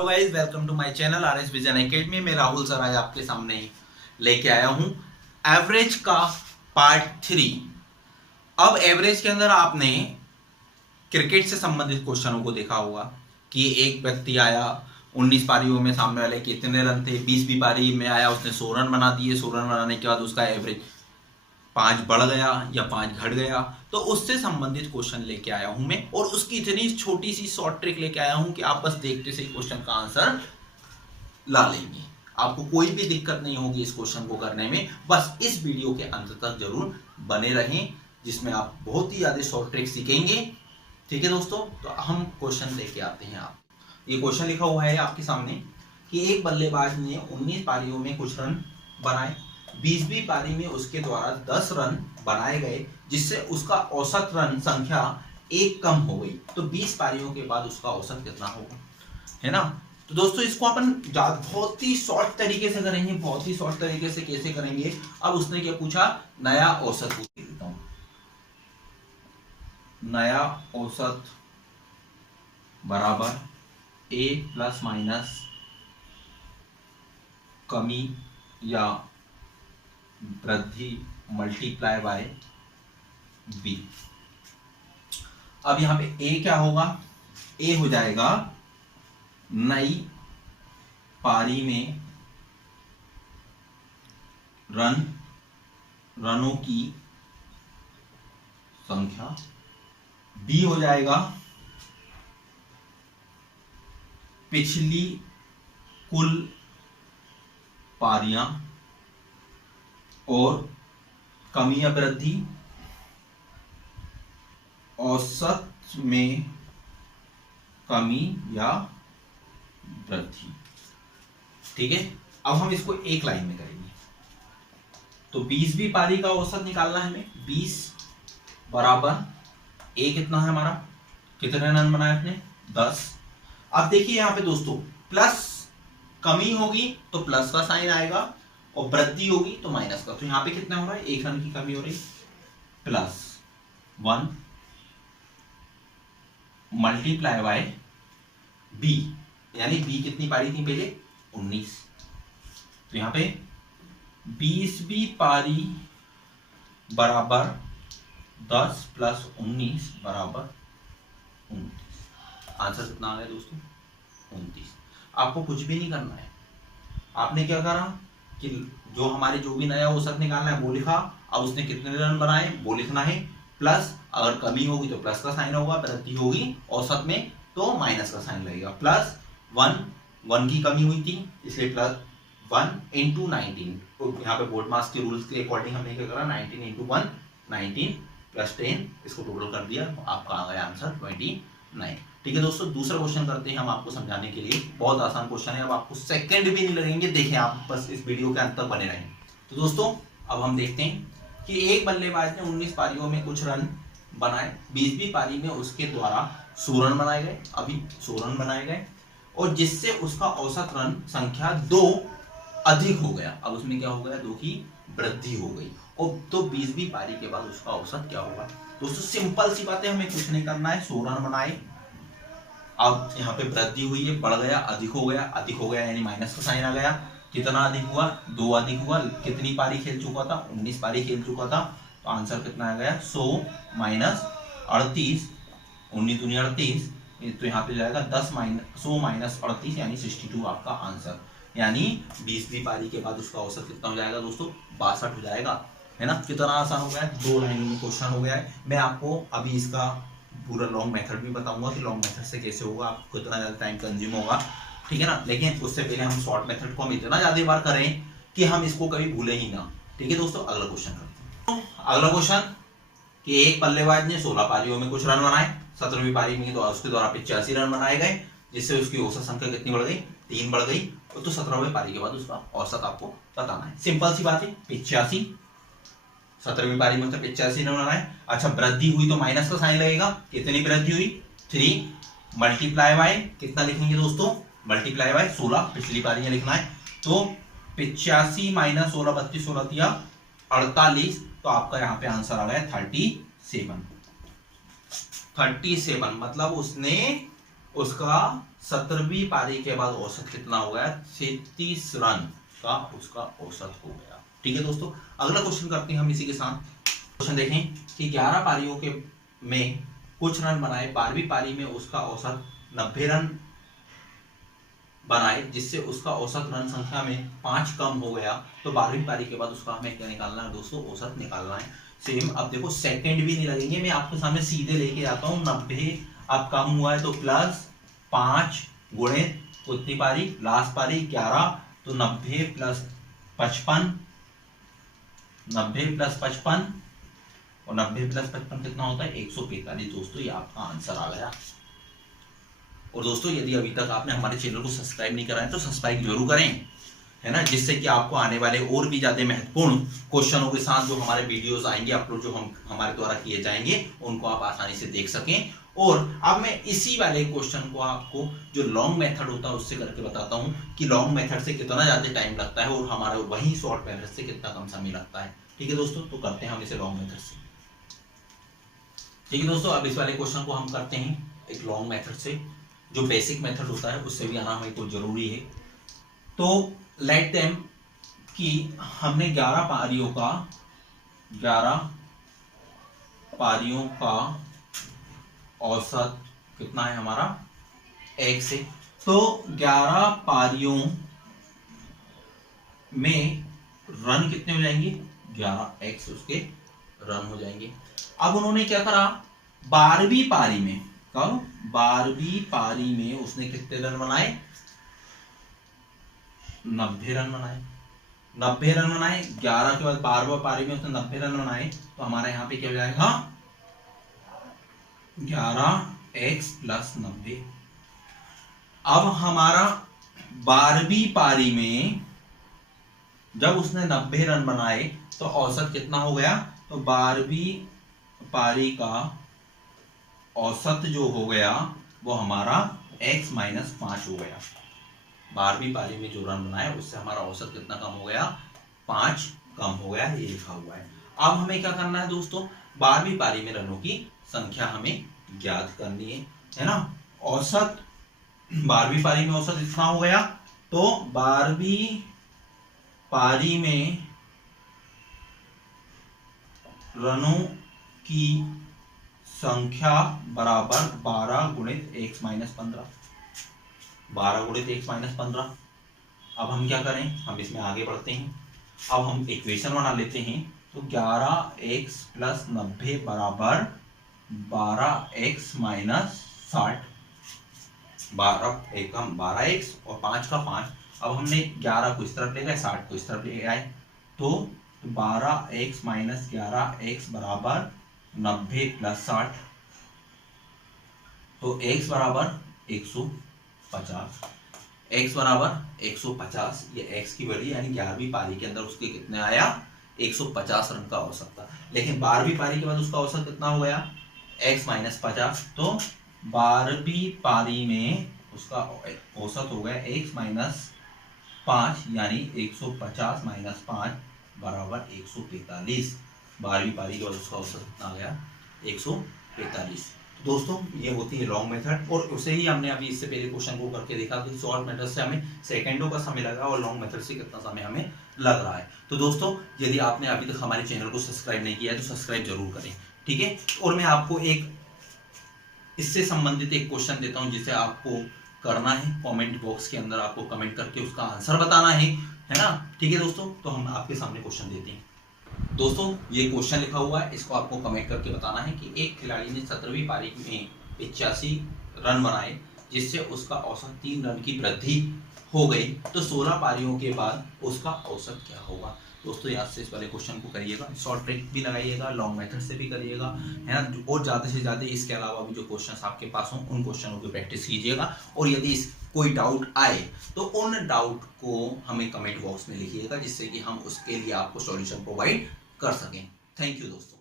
Hello guys, welcome to my channel R S vision academy. मैं Rahul sir आज आपके सामने लेके आया हूं एवरेज का पार्ट 3। अब एवरेज के अंदर आपने क्रिकेट से संबंधित क्वेश्चनों को देखा होगा कि एक व्यक्ति आया 19 पारियों में, सामने वाले के कितने रन थे, 20वीं पारी में आया, उसने 100 रन बना दिए। 100 रन बनाने के बाद उसका एवरेज 5 बढ़ गया या 5 घट गया। तो उससे संबंधित क्वेश्चन लेके आया हूं मैं, और उसकी इतनी छोटी सी शॉर्ट ट्रिक लेके आया हूं कि आप बस देखते से क्वेश्चन का आंसर ला लेंगे। आपको कोई भी दिक्कत नहीं होगी इस क्वेश्चन को करने में। बस इस वीडियो के अंत तक जरूर बने रहें, जिसमें आप बहुत ही ज्यादा शॉर्ट ट्रिक सीखेंगे। ठीक है दोस्तों, तो हम क्वेश्चन लेके आते हैं। आप ये क्वेश्चन लिखा हुआ है आपके सामने कि एक बल्लेबाज ने 19 पारियों में कुछ रन बनाए। 20वीं पारी में उसके द्वारा 10 रन बनाए गए, जिससे उसका औसत रन संख्या 1 कम हो गई। तो 20 पारियों के बाद उसका औसत कितना होगा, है ना। तो दोस्तों इसको अपन बहुत ही शॉर्ट तरीके से करेंगे। बहुत ही शॉर्ट तरीके से कैसे करेंगे, अब उसने क्या पूछा, नया औसत पूछ लेता हूं। नया औसत बराबर a प्लस माइनस कमी या वृद्धि मल्टीप्लाई बाय b। अब यहां पे a क्या होगा, a हो जाएगा नई पारी में रनों की संख्या, b हो जाएगा पिछली कुल पारियां, और कमी या वृद्धि औसत में कमी या वृद्धि। ठीक है, अब हम इसको एक लाइन में करेंगे। तो 20वीं पारी का औसत निकालना है हमें। 20 बराबर ए कितना है हमारा, कितने रन बनाए अपने, 10। अब देखिए यहां पे दोस्तों, प्लस कमी होगी तो प्लस का साइन आएगा, और वृद्धि होगी तो माइनस का। तो यहां पे कितना हो रहा है, 1 रन की कमी हो रही, प्लस 1 मल्टीप्लाई बाय बी, यानी बी कितनी पारी थी पहले, 19। तो यहां पे 20वीं पारी बराबर 10 प्लस 19 बराबर 29। आंसर कितना आ गया दोस्तों, 29। आपको कुछ भी नहीं करना है। आपने क्या करा कि जो हमारे जो भी नया औसत निकालना है वो लिखा। अब उसने कितने रन बनाए वो लिखना है, प्लस अगर कमी होगी तो प्लस का साइन होगा, वृद्धि होगी औसत में तो माइनस का साइन लगेगा। प्लस 1 की कमी हुई थी इसलिए प्लस 1 इंटू 19। तो यहाँ पे बोर्ड मास के रूल्स के अकॉर्डिंग हमने क्या करा, 19 इंटू 1 19 प्लस 10, इसको टोटल कर दिया, आपका आ गया आंसर 29। ठीक है दोस्तों, दूसरा क्वेश्चन करते हैं हम आपको समझाने के लिए। बहुत आसान क्वेश्चन है, अब आपको सेकंड भी नहीं लगेंगे। देखें आप बस इस वीडियो के अंत तक बने रहें। तो दोस्तों अब हम देखते हैं कि एक बल्लेबाज ने 19 पारियों में कुछ रन बनाए। 20वीं पारी में उसके द्वारा 100 रन बनाए गए। अभी 100 रन बनाए गए, और जिससे उसका औसत रन संख्या 2 अधिक हो गया। अब उसमें क्या हो गया, 2 की वृद्धि हो गई। और तो 20वीं पारी के बाद उसका औसत क्या होगा। दोस्तों सिंपल सी बात है, हमें कुछ नहीं करना है। 100 रन बनाए, अब यहाँ पे वृद्धि हुई है, बढ़ गया, अधिक हो गया। अधिक हो गया यानी माइनस का साइन आ गया। कितना अधिक हुआ, 2 अधिक हुआ। कितनी पारी खेल चुका था, 19 पारी खेल चुका था। तो आंसर कितना आ गया, 100 माइनस 38, 19 दूनी 38। तो यहाँ पे जाएगा 100 माइनस 38 यानी 62 आपका आंसर। यानी 20वीं पारी के बाद उसका औसत कितना हो जाएगा दोस्तों, 62 हो जाएगा, है ना। कितना आसान हो गया है, 2 लाइन में क्वेश्चन हो गया है। मैं आपको अभी इसका पूरा लॉन्ग मेथड भी बताऊंगा कि लॉन्ग मेथड से कैसे होगा, आपको कितना ज़्यादा टाइम कंज्यूम होगा, ठीक है ना। लेकिन उससे पहले हम शॉर्ट मेथड को हम इतना ज़्यादा बार करें कि हम इसको कभी भूलें ही ना। ठीक है दोस्तों, अगला क्वेश्चन करते हैं। अगला क्वेश्चन कि एक बल्लेबाज ने 16 पारियों में कुछ रन बनाए। 17वीं पारी में तो उसके द्वारा 85 रन बनाए गए, जिससे उसकी औसत संख्या कितनी बढ़ गई, 3 बढ़ गई। तो 17वीं पारी के बाद उसका औसत आपको बताना है। सिंपल सी बात है, 85, 17वीं पारी में मतलब 85 रन बनाए। अच्छा वृद्धि हुई तो माइनस का साइन लगेगा। कितनी वृद्धि हुई, 3 मल्टीप्लाई बाय कितना लिखेंगे दोस्तों, मल्टीप्लाई बाय 16, पिछली पारी में लिखना है। तो 85 माइनस 16, 32 16 दिया 48। तो आपका यहाँ पे आंसर आ गया 37। 37 मतलब उसने उसका 17वीं पारी के बाद औसत कितना हो गया, 33 रन का उसका औसत हो गया। ठीक है दोस्तों, अगला क्वेश्चन करते हैं हम इसी के साथ। क्वेश्चन देखें कि 11 पारियों के में कुछ रन बनाए, 12वीं पारी में उसका औसत 90 रन बनाए, जिससे उसका औसत रन संख्या में 5 कम हो गया, तो 12वीं पारी के बाद उसका हमें क्या निकालना है दोस्तों, औसत निकालना है। सेम, अब देखो सेकंड भी नहीं लगेंगे, मैं आपके सामने सीधे लेके आता हूँ। 90 अब कम हुआ है तो प्लस 5 गुणे कितनी पारी, लास्ट पारी 11, तो 90 प्लस 55, 90 प्लस 55 और 90 प्लस 55 कितना होता है, 145। दोस्तों ये आपका आंसर आ गया। और दोस्तों यदि अभी तक आपने हमारे चैनल को सब्सक्राइब नहीं करा है तो सब्सक्राइब जरूर करें, है ना, जिससे कि आपको आने वाले और भी ज्यादा महत्वपूर्ण क्वेश्चनों के साथ जो हमारे वीडियोस आएंगे अपलोड, जो हम हमारे द्वारा किए जाएंगे, उनको आप आसानी से देख सकें। और अब मैं इसी वाले क्वेश्चन को आपको जो लॉन्ग मेथड होता है उससे करके बताता हूं कि लॉन्ग मेथड से कितना ज्यादा टाइम लगता है और हमारा वही शॉर्ट मेथड से कितना कम समय लगता है। ठीक है दोस्तों, तो करते हैं हम इसे लॉन्ग मेथड से। ठीक है दोस्तों, अब इस वाले क्वेश्चन को हम करते हैं एक लॉन्ग मेथड से, जो बेसिक मेथड होता है उससे भी आना हमें को जरूरी है। तो लेट देम कि हमने 11 पारियों का औसत कितना है हमारा, 1 से। तो 11 पारियों में रन कितने हो जाएंगे, 11x उसके रन हो जाएंगे। अब उन्होंने क्या करा, 12वीं पारी में, कब, 12वीं पारी में उसने कितने रन बनाए, 90 रन बनाए। 90 रन बनाए, 11 के बाद 12वां पारी में उसने 90 रन बनाए, तो हमारा यहाँ पे क्या हो जाएगा, 11x प्लस 90। अब हमारा 12वीं पारी में जब उसने 90 रन बनाए तो औसत कितना हो गया, तो 12वीं पारी का औसत जो हो गया वो हमारा x माइनस 5 हो गया। 12वीं पारी में जो रन बनाए उससे हमारा औसत कितना कम हो गया, 5 कम हो गया, ये लिखा हुआ है। अब हमें क्या करना है दोस्तों, 12वीं पारी में रनों की संख्या हमें ज्ञात करनी है ना। औसत 12वीं पारी में औसत इतना हो गया, तो 12वीं पारी में रनों की संख्या बराबर 12 गुणित x माइनस 15, 12 गुणित x माइनस 15। अब हम क्या करें, हम इसमें आगे बढ़ते हैं। अब हम इक्वेशन बना लेते हैं, तो 11x प्लस 90 बराबर 12x माइनस 60, 12x और 5 का 5। अब हमने 11 को इस तरफ ले गए, 60 को इस तरफ ले आए, तो 12x माइनस 11x बराबर 90 प्लस 60, तो x बराबर 150, x बराबर 150। ये x की वैल्यू यानी 11वीं पारी के अंदर उसके कितने आया, 150 रन का औसत था। लेकिन 12वीं पारी के बाद उसका औसत कितना हो गया, x माइनस 50, तो 12वीं पारी में उसका औसत हो गया x माइनस 5, यानी 150 माइनस 5 बराबर 145। 12वीं पारी के बाद उसका औसत कितना आ गया, 145। दोस्तों ये होती है लॉन्ग मेथड, और उसे ही हमने अभी इससे पहले क्वेश्चन को करके देखा कि शॉर्ट मेथड से हमें सेकंडों का समय लगा और लॉन्ग मेथड से कितना समय हमें लग रहा है। तो दोस्तों यदि आपने अभी तक हमारे चैनल को सब्सक्राइब नहीं किया है तो सब्सक्राइब जरूर करें, ठीक है। और मैं आपको एक इससे संबंधित एक क्वेश्चन देता हूं जिसे आपको करना है, कमेंट बॉक्स के अंदर आपको कमेंट करके उसका आंसर बताना है ना, ठीक है दोस्तों। तो हम आपके सामने क्वेश्चन देते हैं। दोस्तों ये क्वेश्चन लिखा हुआ है, इसको आपको कमेंट करके बताना है कि एक खिलाड़ी ने 17वीं पारी में 85 रन बनाए, जिससे उसका औसत 3 रन की वृद्धि हो गई, तो 16 पारियों के बाद उसका औसत क्या होगा। दोस्तों याद से इस वाले क्वेश्चन को करिएगा, शॉर्ट ट्रिक भी लगाइएगा, लॉन्ग मेथड से भी करिएगा, है ना। और ज़्यादा से ज़्यादा इसके अलावा भी जो क्वेश्चंस आपके पास हों उन क्वेश्चनों की प्रैक्टिस कीजिएगा। और यदि कोई डाउट आए तो उन डाउट को हमें कमेंट बॉक्स में लिखिएगा, जिससे कि हम उसके लिए आपको सॉल्यूशन प्रोवाइड कर सकें। थैंक यू दोस्तों।